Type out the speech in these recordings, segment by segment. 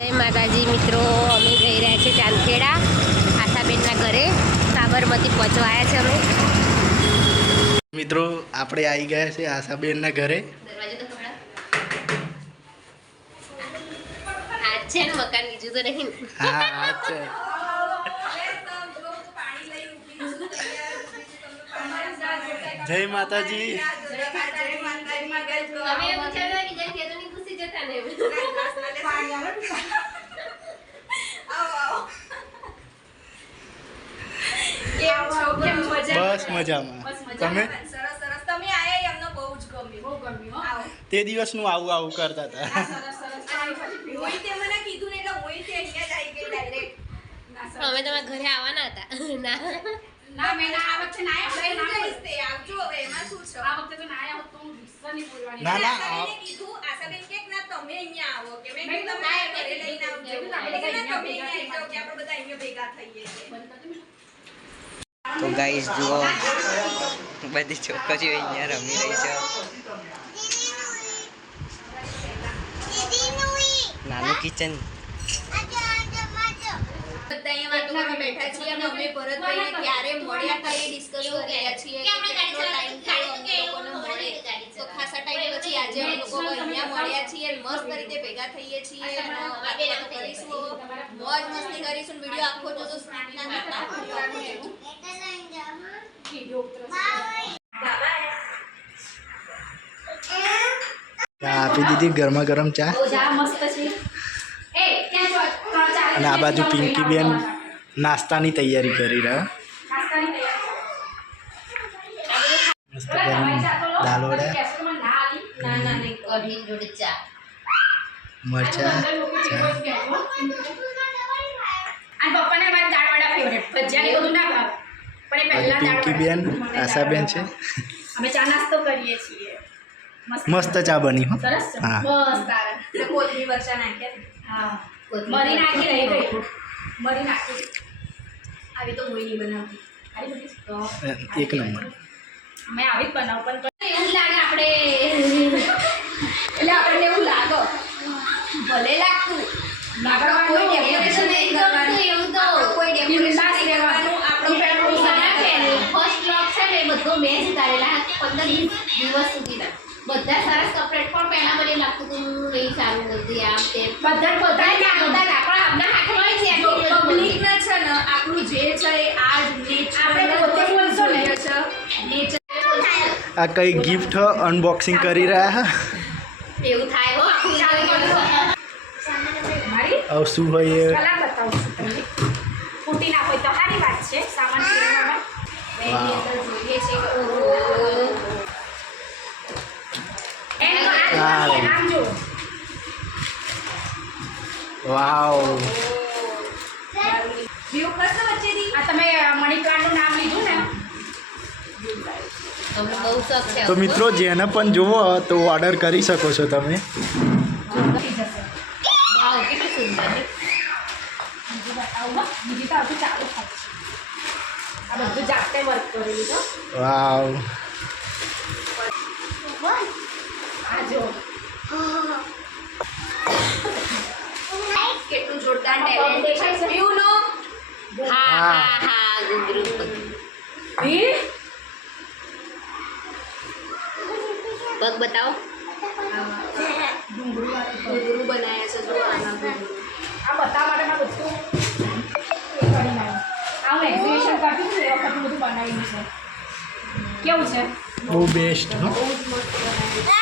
જય માતાજી મિત્રો, અમે જઈ રહ્યા છીએ ચાંદખેડા આશાબેનના ઘરે. સાબરમતી પહોંચવા આવ્યા છે અમે. મિત્રો આપણે આવી ગયા છે આશાબેનના ઘરે. આ છે ને મકાન, બીજું તો નહીં. હા આ છે. જય માતાજી. અમે એવું વિચાર્યું કે જેમ ખેતરની ખુશી જતા ને બસ મજામાં. તમે તે દિવસનું આવું આવું કરતા હતા. અમે તમારા ઘરે આવવાના હતા. ના ના ના તો ગાઈસ જુઓ, બધી છોકરીઓ અહીંયા રમી રહી છે. નાનું કિચન. બેઠા છીએ અને અમે ભરતભાઈને ક્યારે મળ્યા હતા એ ડિસ્કસ કરી રહ્યા છીએ કે કેટલો ટાઈમ થયો અમને લોકોને મળે. તો ખાસા ટાઈમ પછી આજે અમે લોકો અહીંયા મળ્યા છીએ, મસ્ત રીતે ભેગા થઈએ છીએ અને વાતો કરીશું, મોજ મસ્તી કરીશું. વિડિયો આખો જોજો, સ્કીપ ના કરતા. આપી દીધી ગરમા ગરમ ચા. અને આ બાજુ પિંકીબેન નાસ્તાની તૈયારી કરી રહ્યા. મસ્ત ગરમ દાલ વડા, મરચા, પિંકીબેન, આશાબેન છે. અમે ચા નાસ્તો કરીએ છીએ. મસ્ત ચા બની હો. હા કોથળી મરચા નાખ્યા. હા, મરી નાખી રહી ગઈ. મરી નાખી. આવી તો કોઈ નહીં બનાવતી. આવી બધી તો એક નંબર. અમે આવી જ બનાવ, પણ એવું લાગે આપણે એટલે આપણને એવું લાગે ભલે લાગતું કોઈ ડેકોરેશન નહીં કરવાનું, એવું તો કોઈ ડેકોરેશન નહીં કરવાનું. આપણો ફર્સ્ટ બ્લોક છે ને, બધો મેં જ ઉતારેલા 15 દિવસ સુધીના. બધા સરસ કપડે પણ પહેલા મને લાગતું હતું નહીં સારું નથી આમ તે બધા પણ આપણા હાથમાં છે. પબ્લિક ના છે ને, આપણું જે છે એ આ જ નેચર. આપણે પોતે બોલશો ને નેચર. આ કઈ ગિફ્ટ અનબોક્સિંગ કરી રહ્યા. એવું થાય હો આખું મારી હવે શું હોય એ કલા બતાવું છું તમને. ફૂટી ના હોય તો સારી વાત છે. સામાન ફેરવવામાં એની અંદર જોઈએ છે કે આમ જો. વાવ. વ્યૂ કરશો વચ્ચેથી. આ તમે મની પ્લાન્ટનું નામ લીધું ને, અમને બહુ શોખ છે. તો મિત્રો જેને પણ જોવો તો ઓર્ડર કરી શકો છો તમે. થઈ જશે. વાવ, કેટલું સુંદર. બીજું બતાવું હો. બીજી તો હજુ ચાલુ થાય છે. આ બધું જાતે વર્ક કરેલું છે. વાવ. આ જો કેટલું જોરદાર ટેલેન્ટ દેખાય છે. વ્યૂ નો હા હા હા ગુગરું પગ બતાવો. ઘૂંઘરું બનાવ્યા છે. જો આના ઘૂંઘરું આ બતાવવા માટે મેં બધું કરી નાખ્યું. આ હું એક્ઝિબિશન કરતી હતી એ વખત બધું બનાવ્યું છે. કેવું છે? બહુ બેસ્ટ હો. બહુ જ મસ્ત બનાવ્યું.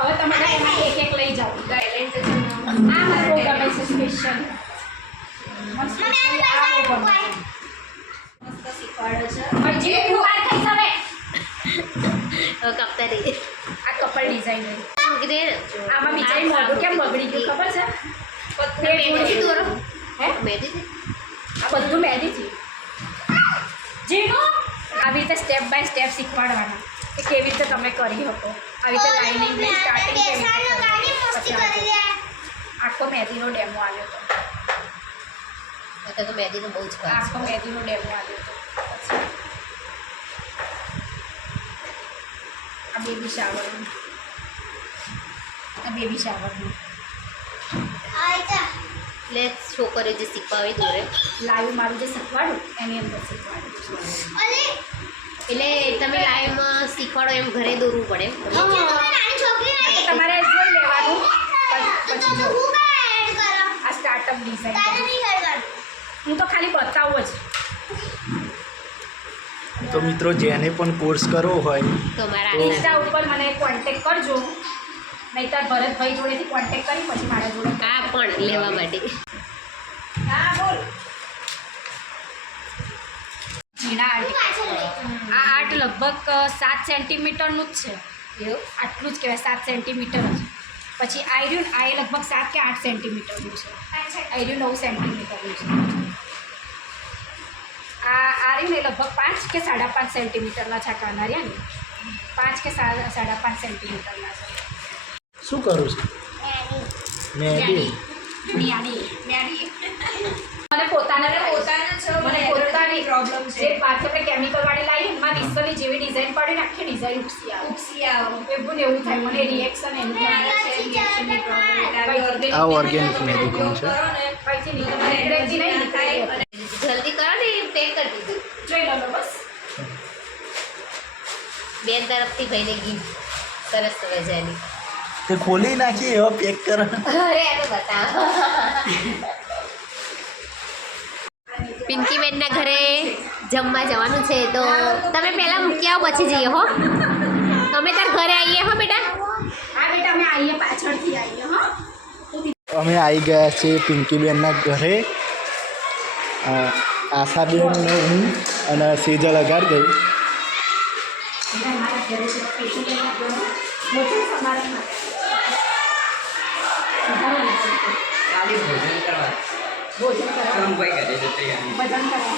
હવે તમે એમાં એક એક લઈ જાઓ. ટેલેન્ટ છે. આ મને બહુ ગમે છે. સ્પેશિયલ મસ્ત શીખવાડે છે. જે વાર થઈ હવે કપતા રહી આ કપલ ડિઝાઇન આમાં બીજા મોઢું કેમ બગડી ગયું ખબર છે? મેદી દોરો હે મેદી આ બધું મહેંદીથી. જીનો આવી રીતે સ્ટેપ બાય સ્ટેપ શીખવાડવાના કે કેવી રીતે તમે કરી શકો. આવી રીતે લાઇનિંગની સ્ટાર્ટિંગ કેવી રીતે આખો મહેંદીનો ડેમો આવ્યો હતો. તો મેદીનો બહુ જ આખો મહેંદીનો ડેમો આવ્યો હતો. આ બેબી શાવરનું. એટલે છોકરીઓ જે શીખવાવી દોરે લાઈવ મારું જે શીખવાડું એની અંદર શીખવાડું એટલે તમે લાઈવમાં શીખવાડો એમ ઘરે દોરવું પડે એમ. તમારે જોઈ લેવાનું પછી જો આ સ્ટાર્ટઅપ ડિઝાઇન હું તો ખાલી બતાવું જ. તો મિત્રો જેને પણ કોર્સ કરવો હોય તો મારા ઇન્સ્ટા ઉપર મને કોન્ટેક્ટ કરજો, નહીંતર ભરતભાઈ જોડેથી કોન્ટેક્ટ કરી પછી મારા જોડે. આ પણ લેવા માટે હા બોલ. ઝીણા આર્ટ, આ આર્ટ લગભગ 7 સેન્ટીમીટરનું જ છે. એવું આટલું જ કહેવાય, 7 સેન્ટીમીટર જ. પછી આયર્યુન આ એ લગભગ 7 કે 8 સેન્ટીમીટરનું છે. આયર્યુન 9 સેન્ટીમીટરનું છે. આ રહ્યું ને લગભગ 5 કે 5.5 સેન્ટીમીટરના છે. કાનારિયા ને 5 કે 5.5 સેન્ટીમીટરના છે. શું કરું છું મેદી મને પોતાને મને પોતાની પ્રોબ્લેમ જે છે. પાછી આપણે કેમિકલ વાળી લાવી એમાં વિશ્વની જેવી ડિઝાઇન પડી ને આખી ડિઝાઇન ઉપસી આવે એવું ને એવું થાય. મને રિએક્શન એનું થાય. આ ઓર્ગેનિક મેદી કોણ છે? પછી અંગ્રેજી નહીં થાય. જલ્દી કરો ને પેક કરી દીધું. જોઈ લો બસ. બેન તરફથી ભાઈને ગીત સરસ મજાની. તે ખોલી નાખી એવા પેક કરો. અરે આ તો બતાવો. પિંકી બેનના ઘરે જમવા જવાનું છે તો તમે પહેલાં મૂકી આવો પછી જઈએ હો. તમે તાર ઘરે આવીએ હો બેટા. હા બેટા અમે આવીએ, પાછળથી આવીએ. હા અમે આવી ગયા છીએ પિંકીબેનના ઘરે. આશાબેન ને હું અને સેજલ અગાર ગઈ. મારા ઘરે છે પેશન્ટ મોટું સમારંભ માટે. ખાલી ભોજન કરવા ભોજન કરવા કંભાઈ કરે છે તૈયારી. ભજન કરવા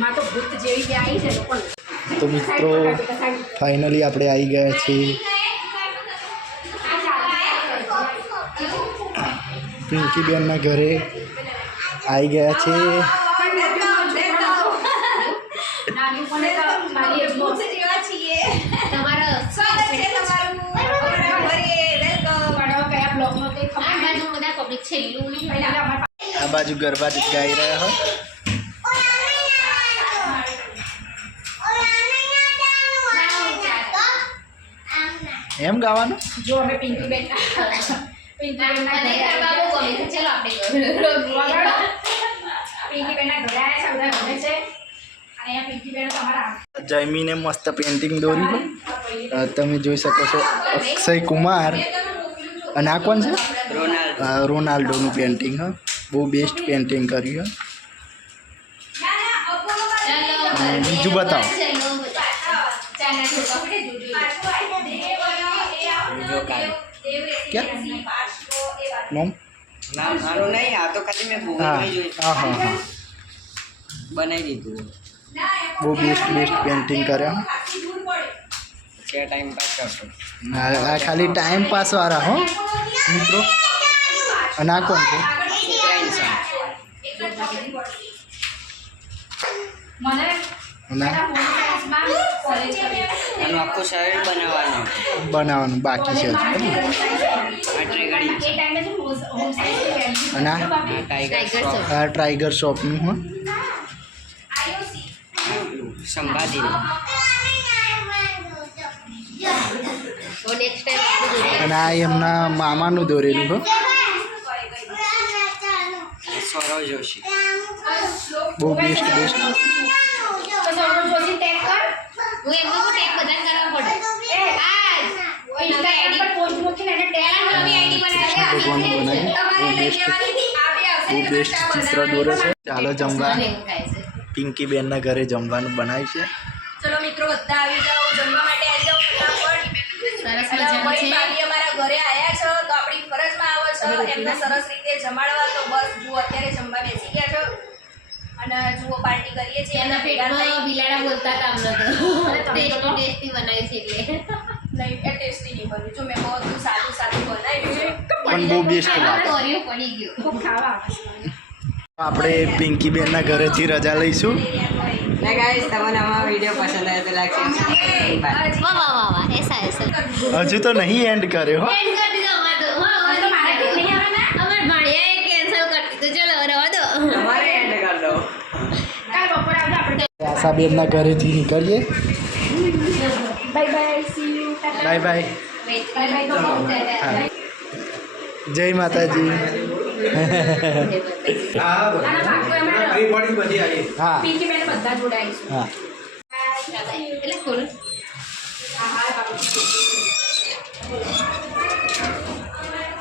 માં તો ભૂત જેવી જે આવી છે લોકો. તો મિત્રો ફાઇનલી આપણે આવી ગયા છીએ પિંકીબેનના ઘરે. આવી ગયા છીએ. નાની પણ મારી એક બોક્સ તમારો બનાવ કયા બ્લોકનો તે આ ખબર બાજુ બધા પબ્લિક છે એટલું નહીં. પહેલા અમારા આ બાજુ ગરબા ગાઈ રહ્યા હોય. એમ ગાવાનું? જો અમે પિંકી બેન મને કરવા બહુ ગમે છે. ચલો આપણે ઘરે. પિંકી બેનના ઘરે આવ્યા છે, બધા ગમે છે. અને અહીંયા પિંકી બેન તમારા જયમીને મસ્ત પેઇન્ટિંગ દોરી છે. તમે જોઈ શકો છો અક્ષય કુમાર. અને આ કોણ છે? રોનાલ્ડો. રોનાલ્ડોનું પેઇન્ટિંગ. હા, બહુ બેસ્ટ પેઇન્ટિંગ કર્યું. બીજું બતાવો. બીજો કાંઈ ક્યાં મોમ? ના મારું નહીં, આ તો ખાલી મેં હા ગૂગલમાં જોઈ હા હા હા, બનાવી દીધું. બહુ બેસ્ટ પેઇન્ટિંગ કર્યા. કે ટાઈમ પાસ કરતો. આ ખાલી ટાઈમ પાસ વાળા હો મિત્રો. અને આ કોણ છે? મને અને આ સાયન્સમાં કોલેજ કરી. આનું આખું શરીર બનાવવાનું. બનાવવાનું બાકી છે હજુ. આ ટ્રેગડી એ ટાઈમે જો હોમ સાયન્સ અને આ ટાઈગર ટાઈગર શ્રોફ. આ ટ્રાઇગર શોપનું હો. સંભાજી. તો નેક્સ્ટ ટાઈમ આપણે જોઈએ. અને આ એમના મામાનું દોરેલું હો. સૌરવ જોશી. બહુ બેસ્ટ તો સૌરવ જોશી ટેગ કર. હું એમ કહું ટેગ બધાને કરવા પડે. એ આ ઇન્સ્ટાગ્રામ પર પોસ્ટ મૂકીને એને ટેગ કર. નવી આઈડી બનાવી. ભગવાન બનાવ્યું. બહુ બેસ્ટ ચિત્ર દોરે છે. ચાલો જમવા. એવું થાય છે. પિંકીબેનના ઘરે જમવાનું બનાવ્યું છે. ચલો મિત્રો બધા આવી જાઓ, જમવા માટે આવી જાઓ ફટાફટ. સરસ અને મજાનું અમારી છે. ભાભી અમારા ઘરે આયા છો તો આપણી ફરજમાં આવો છો એમને સરસ રીતે જમાડવા. તો બસ જુઓ અત્યારે જમવા બેસી ગયા છો અને જુઓ પાર્ટી કરીએ છીએ. એના પેટમાં બિલાડા બોલતા હતા અમને તો. ટેસ્ટી બનાવી છે એટલે. નહીં એ ટેસ્ટી નહીં બન્યું. જો મેં બધું સાદું સાદું બનાવ્યું છે. પણ બહુ બેસ્ટ લાગે. તોરિયો પડી ગયો. ખૂબ ખાવા આવે છે. આપણે પિંકીબેનના ઘરેથી રજા લઈશું. ના ગાઈસ, તમને અમારો વિડીયો પસંદ આવે તો લાઈક શેર સબસ્ક્રાઇબ. વાહ વાહ વાહ વાહ એસા એસા. હજુ તો નહીં એન્ડ કર્યો હો. એન્ડ કરી દીધો અમારે તો. હા, તો મારે નહીં આવે ને. અમારે આશાબેનના ઘરેથી નીકળીએ. Bye bye see you bye bye. Bye bye હા. જય માતાજી. હા પિંકી બેન બધા જોડાઈશું. હા એટલે ખોલો.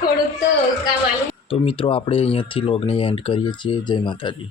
થોડુંક તો કામ આલું. તો મિત્રો આપણે અહીંયાથી લોગને એન્ડ કરીએ છીએ. જય માતાજી.